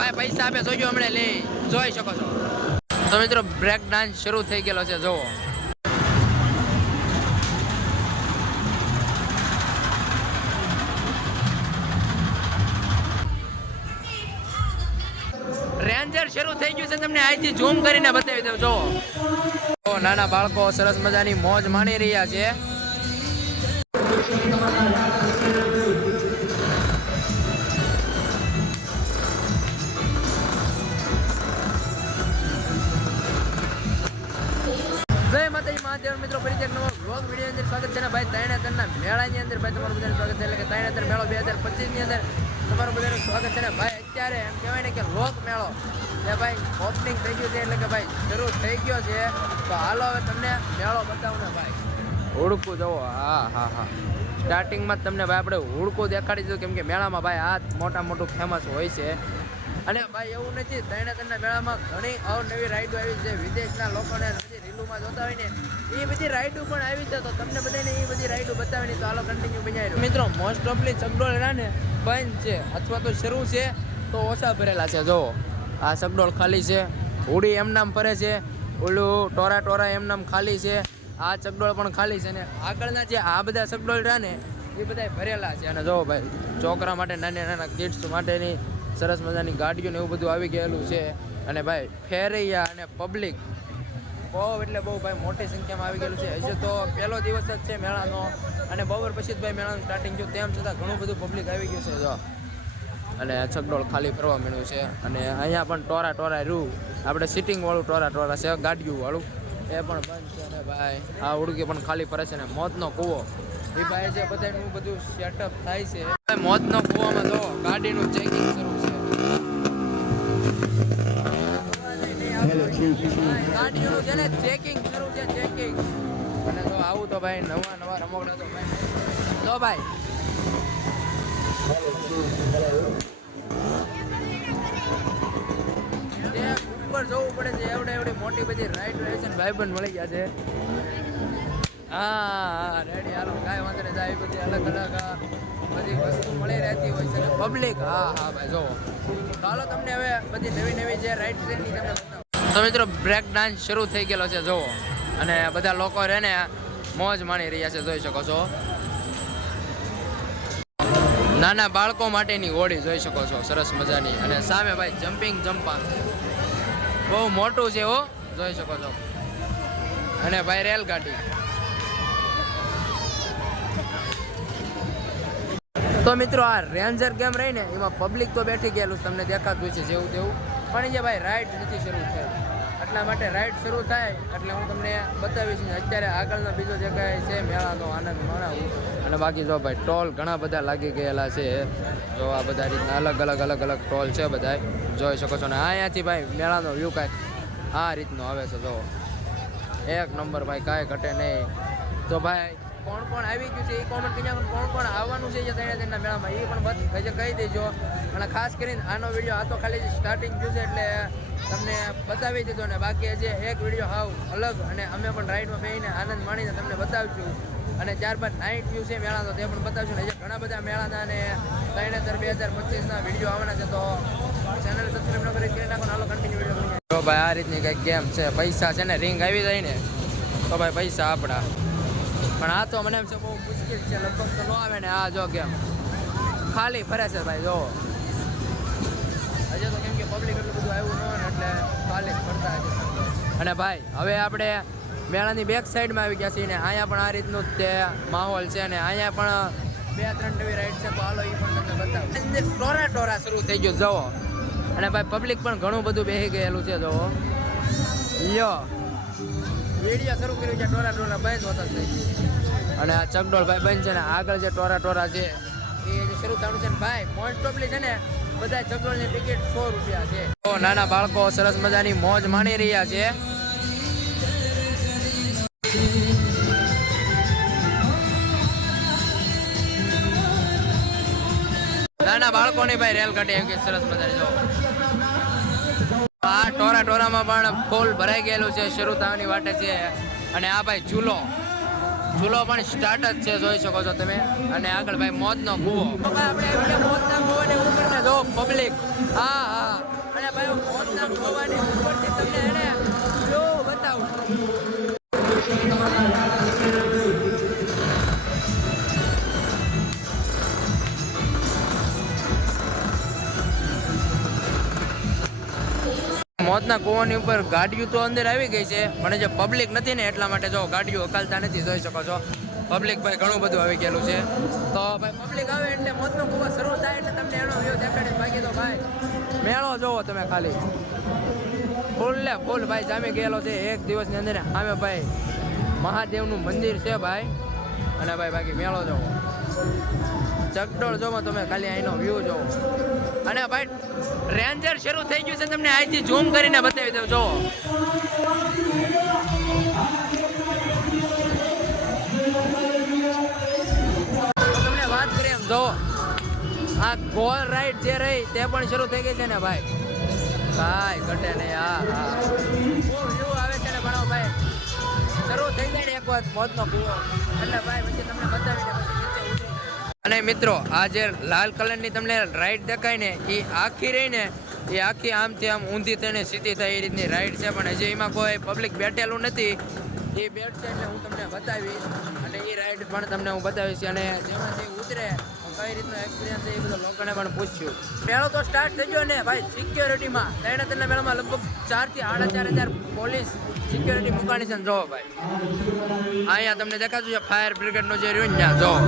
ભાઈ પૈસા આપે જોજો હમણાં લે જોઈ શકો છો. તો મિત્રો બ્રેક ડાન્સ શરૂ થઈ ગયેલો છે જોવો. રેન્જર શરૂ થઈ ગયું છે, તમને અહીંથી ઝૂમ કરીને બતાવી દઉં જો. નાના બાળકો સરસ મજાની મોજ માણી રહ્યા છે. જય માતાજી મહાદેવ મિત્રો, ફરીથી એક નવો વ્લોગ વિડીયો અંદર સ્વાગત છે ને ભાઈ. તરણેતરના મેળાની અંદર ભાઈ તમારું બધાનું સ્વાગત છે. એટલે કે તરણેતર મેળો 2025 ની અંદર તમારું બધાનું સ્વાગત છે ને ભાઈ. અત્યારે એમ કહેવાય ને કે લોક મેળો એ ભાઈ ઓપનિંગ થઈ ગયું છે, એટલે કે ભાઈ શરૂ થઈ ગયો છે. તો હાલો હવે તમને મેળો બતાવું ને ભાઈ. હુડકું જુઓ, હા સ્ટાર્ટિંગમાં જ તમને ભાઈ આપણે હુડકું દેખાડી દીધું, કેમ કે મેળામાં ભાઈ આ મોટું ફેમસ હોય છે. અને ભાઈ એવું નથી, તરણેતરના મેળામાં ઘણી અવનવી રાઈડો આવી છે. વિદેશના લોકોને બધી રીલોમાં જોતા હોય ને એ બધી રાઈડો પણ આવી છે. તો તમને બધાને એ બધી રાઈડો બતાવીને તો હાલો કન્ટિન્યુ બનાવી મિત્રો. મોસ્ટ ઓફલી ચકડોળ ને બંધ છે અથવા તો શરૂ છે તો ઓછા ભરેલા છે. જો આ ચકડોળ ખાલી છે, હોડી એમ નામ ફરે છે, ઓલું ટોરા એમ નામ ખાલી છે, આ ચકડોળ પણ ખાલી છે. ને આગળના જે આ બધા ચકડોળ રહ્યા ને એ બધા ભરેલા છે. અને જો ભાઈ છોકરા માટે નાના કિડ્સ માટેની સરસ મજાની ગાડીઓ ને એવું બધું આવી ગયેલું છે. અને ભાઈ ફેરૈયા અને પબ્લિક બહુ એટલે બહુ ભાઈ મોટી સંખ્યામાં આવી ગયેલું છે. હજી તો પહેલો દિવસ જ છે મેળાનો, અને બપોર પછી જ ભાઈ મેળાનું સ્ટાર્ટિંગ થયું, તેમ છતાં ઘણું બધું પબ્લિક આવી ગયું છે. જો અને ચકડોળ ખાલી ફરવા મળ્યું છે. અને અહીંયા પણ ટોરા રૂ આપણે સિટિંગ વાળું ટોરા છે, ગાડીઓ વાળું એ પણ બંધ છે. અને ભાઈ આ ઉડકી પણ ખાલી ફરે છે. ને મોતનો કૂવો એ ભાઈ છે, બધાનું બધું સેટઅપ થાય છે. મોતનો કૂવામાં જો ગાડીનું ચેકિંગ શરૂ છે. ગાડીઓનું છે ને ચેકિંગ શરૂ છે, ચેકિંગ. અને જો આવું તો ભાઈ નવા રમકડા તો ભાઈ જો ભાઈ ઉપર જવું પડે છે. એવડી મોટી બધી રાઈડ રહે છે. ભાઈબંધ મળી ગયા છે. હા રેડી હાલો, કાંઈ વાંધો નહીં. જાય બધી અલગ બધી વસ્તુ મળી રહેતી હોય છે. પબ્લિક હા ભાઈ જો ચાલો તમને હવે બધી નવી જે રાઈડ છે એની તમને બતાવો. તો મિત્રો બ્રેક ડાન્સ શરૂ થઈ ગયેલો છે જુઓ. અને બધા લોકો રહે ને મોજ માણી રહ્યા છે, જોઈ શકો છો. નાના બાળકો માટેની હોડી જોઈ શકો છો, સરસ મજાની. અને સામે ભાઈ જમ્પિંગ જમ્પા બહુ મોટું છે હો, જોઈ શકો છો. અને ભાઈ રેલગાડી. તો મિત્રો આ રેન્જર ગેમ રહી ને એમાં પબ્લિક તો બેઠી ગયેલું તમને દેખાતું છે જેવું તેવું, પણ એ ભાઈ રાઈડ નથી શરૂ થઈ. એટલા માટે રાઈડ શરૂ થાય એટલે હું તમને બતાવીશ. અત્યારે આગળનો બીજો જગ્યાએ છે મેળાનો આનંદ માણાવું. અને બાકી જો ભાઈ ટોલ ઘણા બધા લાગી ગયેલા છે. જો આ બધા રીતના અલગ અલગ ટોલ છે બધા, જોઈ શકો છો. ને અહીંયાથી ભાઈ મેળાનો વ્યૂ કાંઈક આ રીતનો આવે છે. જો એક નંબર ભાઈ, કાંઈ ઘટે નહીં. તો ભાઈ કોણ આવી ગયું છે એ કોમેન્ટ કરી નાખો. કોણ આવવાનું છે તરણેતરના મેળામાં એ પણ કહી દેજો. અને ખાસ કરીને આનો વિડીયો આ તો ખાલી સ્ટાર્ટિંગ થયું છે એટલે તમને બતાવી દીધો. ને બાકી જે એક વિડીયો હાવ અલગ અને અમે પણ રાઈડમાં બેસીને આનંદ માણીને તમને બતાવશું. અને ત્યારબાદ નાઇટ વ્યૂ છે મેળાનો તે પણ બતાવશું. ને જે ઘણા બધા મેળાના અને તરણેતર 2025ના વિડીયો આવવાના છે. તો ચેનલ સબસ્ક્રાઈબ ન કરી નાખો. હાલો કન્ટિન્યુ વિડીયો. તો ભાઈ આ રીતની કંઈક ગેમ છે. પૈસા છે ને રિંગ આવી જાય ને તો ભાઈ પૈસા આપણા, પણ આ તો મને એમ છે બહુ મુશ્કેલ છે, લગભગ તો ન આવે ને. આ જો ગેમ ખાલી ફરે છે ભાઈ જો. હજે તો કેમ કે પબ્લિક એટલું બધું આવ્યું ન હોય ને એટલે ખાલી ફરતા હશે. અને ભાઈ હવે આપણે મેળાની બેક સાઈડમાં આવી ગયા છીએ ને અહીંયા પણ આ રીતનું જ તે માહોલ છે. અને અહીંયા પણ 2-3 નવી રાઈડ છે. તો હાલો એ પણ તમને બતાવું. ટોરા શરૂ થઈ ગયું જવો. અને ભાઈ પબ્લિક પણ ઘણું બધું બેસી ગયેલું છે જવો. લ્યો વિડીયો શરૂ કર્યું છે, ટોરા બંધ હોતા થઈ ગયું. અને આ ચકડોળ ભાઈ બંધ છે. ને આગળ જે ટોરા છે એ જે શરૂ થવાનું છે ને ભાઈ મોસ્ટ ઓફલી છે ને બધા ચકડોળની ટિકિટ 100 રૂપિયા છે. તો નાના બાળકો સરસ મજાની મોજ માણી રહ્યા છે. નાના બાળકોની ભાઈ રેલગાડી એમ કે સરસ મજાની જો. આ ટોરામાં પણ ફૂલ ભરાઈ ગયેલું છે, શરૂ થવાની વાટે છે. અને આ ભાઈ ઝૂલો પણ સ્ટાર્ટ જ છે, જોઈ શકો છો તમે. અને આગળ ભાઈ મોજનો કૂવો. આપણે મોજના કૂવાને ઉપર જો પબ્લિક હા ભાઈ મોતના ગોવાની ઉપરથી તમને એને જો બતાવું. મોતના કુવાની ઉપર ગાડીઓ તો અંદર આવી ગઈ છે, પણ જે પબ્લિક નથી ને એટલા માટે જો ગાડીઓ અકાલતા નથી, જોઈ શકો છો. પબ્લિક ભાઈ ઘણું બધું આવી ગયેલું છે. તો ભાઈ પબ્લિક આવે એટલે મોતનો કુવો શરૂ થાય એટલે તમને એનો વ્યૂ દેખાડી. બાકી તો ભાઈ મેળો જોવો તમે ખાલી ફૂલ ને ફૂલ ભાઈ જામી ગયેલો છે એક દિવસની અંદર. સામે ભાઈ મહાદેવનું મંદિર છે ભાઈ, અને ભાઈ બાકી મેળો જોવો, ચકડોળ જોવો તમે ખાલી અહીંનો વ્યૂ જોવો. અને ભાઈ રેન્જર શરૂ થઈ ગયું છે, તમને અહીંથી ઝૂમ કરીને બતાવી દઉં. જોવો તમને વાત કરીએ એમ જોવો, આ ગોલ રાઈડ જે રહી તે પણ શરૂ થઈ ગઈ છે ને ભાઈ, કાંઈ ઘટે નહીં. હા વ્યૂ આવે છે ને ભણો ભાઈ, શરૂ થઈ જાય ને એક વાર મોતનો કૂવો એટલે ભાઈ પછી તમને બતાવીને પછી નીચે ઉતરી. અને મિત્રો આ જે લાલ કલરની તમને રાઈડ દેખાય ને એ આખી રહી ને એ આખી આમથી આમ ઊંધી થઈને સીધી થાય એ રીતની રાઈડ છે, પણ હજી એમાં કોઈ પબ્લિક બેઠેલું નથી. એ બેઠશે એટલે હું તમને બતાવીશ, અને એ રાઈડ પણ તમને હું બતાવીશ. અને જેમાંથી ઉતરે કઈ રીતનો એક્સપિરિયન્સ છે એ બધા લોકોને પણ પૂછ્યું. મેળો તો સ્ટાર્ટ થઈ ગયો ને ભાઈ, સિક્યોરિટીમાં ત્રણ મેળામાં લગભગ 4,000 થી 4,500 પોલીસ સિક્યોરિટી મુકાણી છે. જોવો ભાઈ અહીંયા તમને દેખાતું છે ફાયર બ્રિગેડનું જે રહ્યું ત્યાં જોવો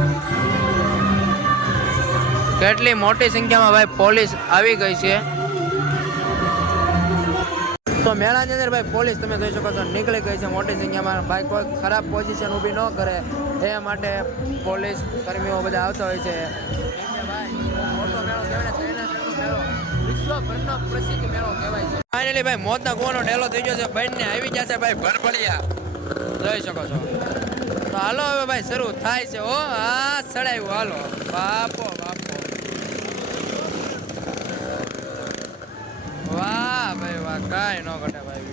કેટલી મોટી સંખ્યામાં ભાઈ પોલીસ આવી ગઈ છે. તો મેળાની અંદર ભાઈ પોલીસ તમે જોઈ શકો છો નીકળી ગઈ છે મોટી સંખ્યામાં. ભાઈ કોઈ ખરાબ પોઝિશન ઊભી ન કરે એ માટે પોલીસ કર્મીઓ બધા આવતા હોય છે. મોટો મેળો કહેવાય ને, વિશ્વભરનો પ્રસિદ્ધ મેળો કહેવાય છે. ફાઇનલી ભાઈ મોતના કુવાનો ઢેલો થઈ ગયો છે, બંને આવી ગયા છે ભાઈ ભરભળિયા, જોઈ શકો છો. તો હાલો હવે ભાઈ શરૂ થાય છે. ઓ આ ચડાવ્યું, હાલો બાપો બાપો, વાહ ભાઈ વાહ, કાંઈ ન ઘટે ભાઈ.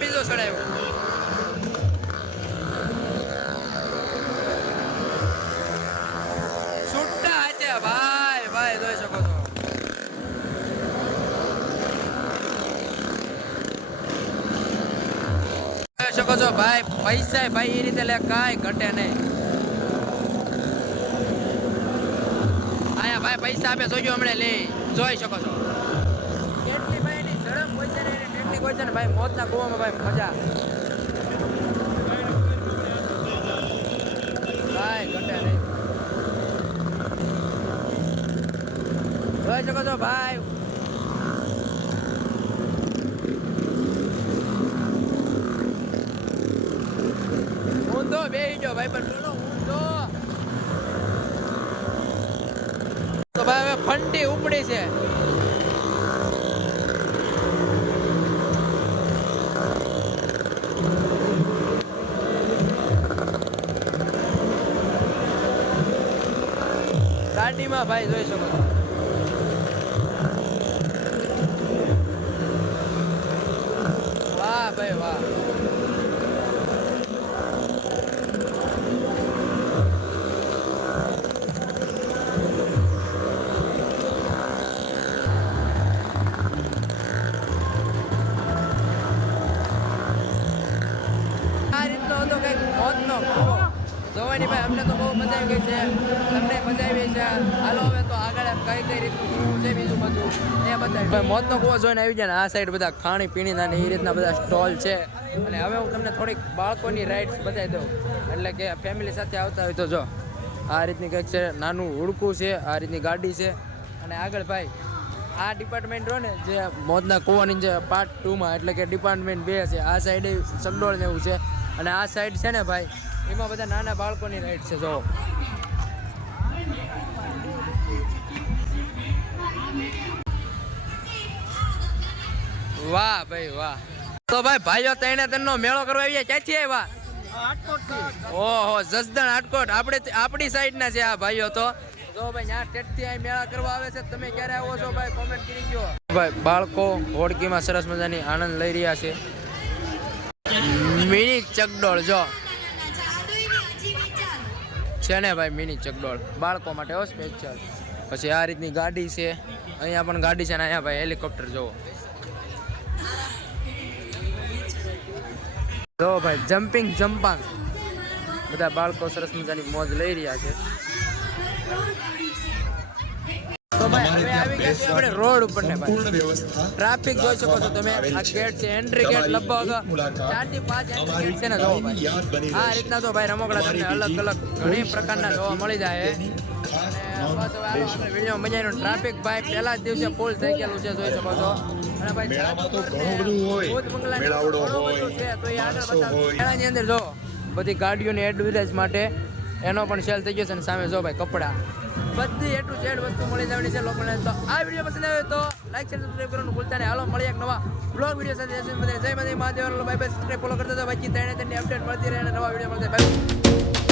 બીજું ચડાવ્યું, છૂટા છે ભાઈ ભાઈ, જોઈ શકો છો. જોઈ શકો છો ભાઈ પૈસા ભાઈ એ રીતે લે, કાંઈ ઘટે નહીં. આયા ભાઈ પૈસા આપે જોજો હમણે લે, જોઈ શકો છો. કેટલી ભાઈ એની ઝડપ હોય છે ને એની ટેકનિક હોય છે ને ભાઈ, મોતના કુવામાં ભાઈ મજા ભાઈ ઘટે નહીં. જોઈ શકો છો ભાઈ ઊંધો બેહી ગયો ભાઈ, પણ ઊંધો તો ભાઈ હવે ફંટી ઉપડી છે. ગાડીમાં ભાઈ જોઈ શકો છો. વાહ ભાઈ વાહ, જોવાની ભાઈ અમને તો બહુ મજા આવી ગઈ છે, તમને મજા આવી છે. હાલો હવે તો આગળ કઈ કઈ રીતનું છે બીજું બધું એ બતાવી. ભાઈ મોતનો કૂવો જોઈને આવી જાય ને, આ સાઈડ બધા ખાણી પીણીના ને એ રીતના બધા સ્ટોલ છે. અને હવે હું તમને થોડીક બાળકોની રાઇડ્સ બતાવી દઉં, એટલે કે ફેમિલી સાથે આવતા હોય તો જો આ રીતની કંઈક છે, નાનું હુડકું છે, આ રીતની ગાડી છે. અને આગળ ભાઈ આ ડિપાર્ટમેન્ટ રહ્યો ને જે મોતના કૂવાની જે પાર્ટ 2માં, એટલે કે ડિપાર્ટમેન્ટ 2 છે. આ સાઈડે ચકડોળ ને એવું છે, અને આ સાઈડ છે ને ભાઈ એમાં બધા નાના બાળકોની રાઈડ છે. જો વાહ ભાઈ વાહ. તો ભાઈ ભાઈઓ તેનો મેળો કરવા આવ્યા, ક્યાંથી આવ્યા? ઓહો જસદણ આટકોટ, આપણી સાઈડના છે આ ભાઈઓ. તો જો ભાઈ ત્યાં ટેટથી અહીં મેળા કરવા આવે છે, તમે ક્યારે આવો છો ભાઈ કોમેન્ટ કરી દો. ભાઈ બાળકો હોડકીમાં સરસ મજાની આનંદ લઈ રહ્યા છે. મિની ચકડોળ જો છે ને ભાઈ, મિની ચકડોળ બાળકો માટે હો સ્પેશિયલ. પછી આ રીતની ગાડી છે, અહીંયા પણ ગાડી છે, અને અહીંયા ભાઈ હેલિકોપ્ટર જોવો. જો ભાઈ જમ્પાંગ બધા બાળકો સરસ મજાની મોજ લઈ રહ્યા છે. તો ભાઈ હવે આવી ગયા છે આપણે રોડ ઉપર ને ભાઈ ટ્રાફિક જોઈ શકો છો તમે. આ ગેટ છે, એન્ટ્રી ગેટ લગભગ 4 થી 5 એન્ટ્રી ગેટ છે ને જોવો ભાઈ. આ રીતના તો ભાઈ રમકડા તમને અલગ અલગ ઘણી પ્રકારના જોવા મળી જાય. વિડીયો મજાનો ટ્રાફિક ભાઈ પહેલા જ દિવસે ફૂલ થઈ ગયેલું છે જોઈ શકો છો. અને ભાઈ મેળાની અંદર જો બધી ગાડીઓની એડવર્ટાઇઝ માટે એનો પણ સેલ થઈ ગયો છે. અને સામે જો ભાઈ કપડા બધી A to Z વસ્તુ મળી જવાની છે લોકોને. તો આ વિડીયો પસંદ આવે તો લાઈક શેર સબસ્ક્રાઇબ કરવાનું ભૂલતા નહીં. હાલો મળીએ એક નવા બ્લોગ વિડીયો સાથે. જય Mahadev Mahadev. Bye bye. Subscribe follow કરતા જાઓ. બાકી ત્રણે અપડેટ મળતી રહે અને નવા વિડીયો મળતા. બાય.